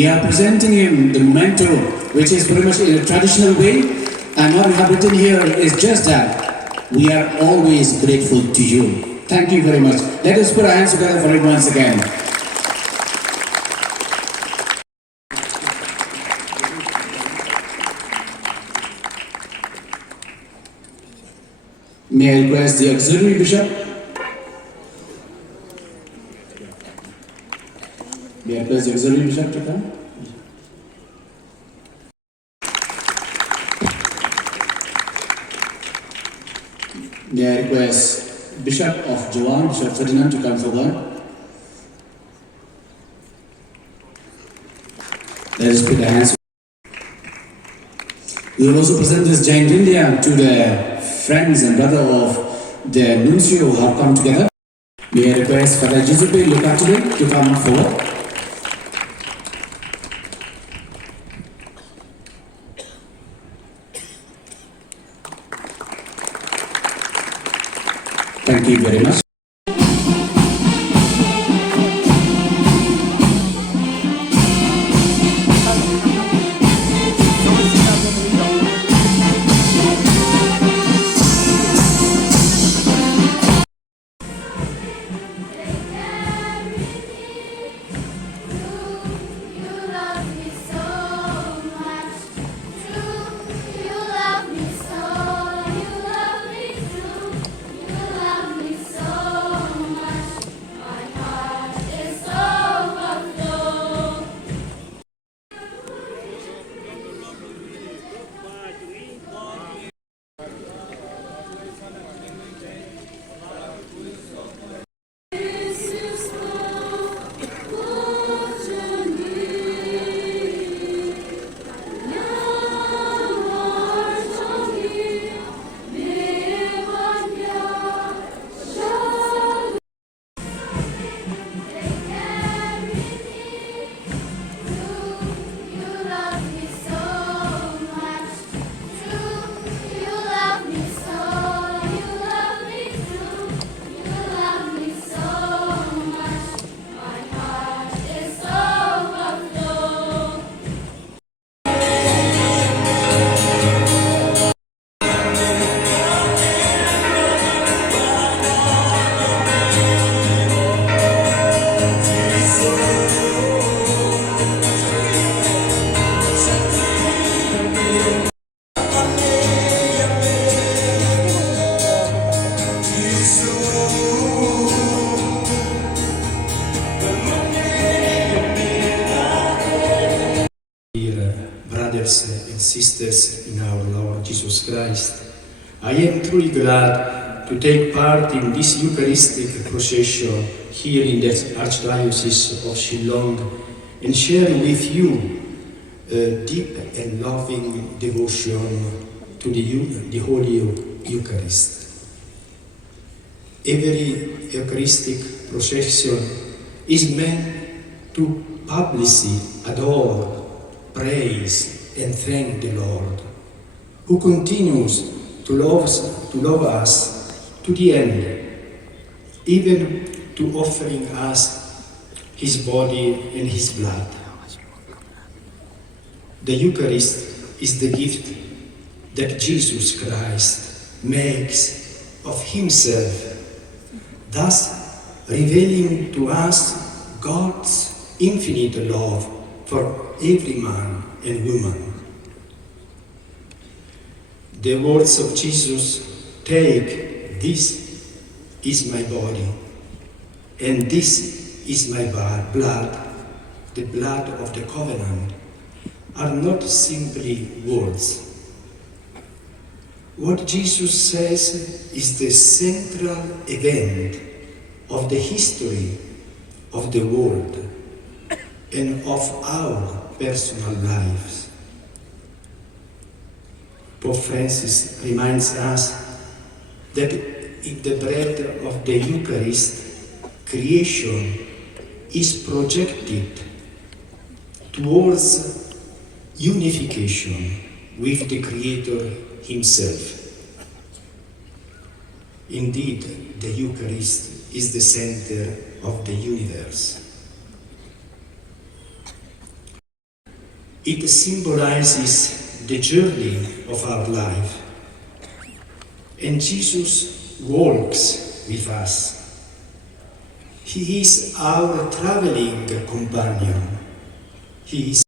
We are presenting him the memento, which is pretty much in a traditional way. And what we have written here is just that. We are always grateful to you. Thank you very much. Let us put our hands together for him once again. May I request the auxiliary bishop? May I request the auxiliary bishop to come? May I request Bishop of Joan, Bishop Ferdinand, to come forward? Let us put our hands. We will also present this giant India to the friends and brother of the nuncio who have come together. May I request Father Giuseppe Lucatile to come forward? Thank you very much. And sisters in our Lord Jesus Christ, I am truly glad to take part in this Eucharistic procession here in the Archdiocese of Shillong and share with you a deep and loving devotion to the Holy Eucharist. Every Eucharistic procession is meant to publicly adore, praise, and thank the Lord, who continues to love us to the end, even to offering us His body and His blood. The Eucharist is the gift that Jesus Christ makes of Himself, thus revealing to us God's infinite love for every man and woman. The words of Jesus, "Take, this is my body, and this is my blood, the blood of the covenant," are not simply words. What Jesus says is the central event of the history of the world and of our personal lives. Pope Francis reminds us that in the bread of the Eucharist, creation is projected towards unification with the Creator Himself. Indeed, the Eucharist is the center of the universe. It symbolizes the journey of our life. And Jesus walks with us. He is our traveling companion. He is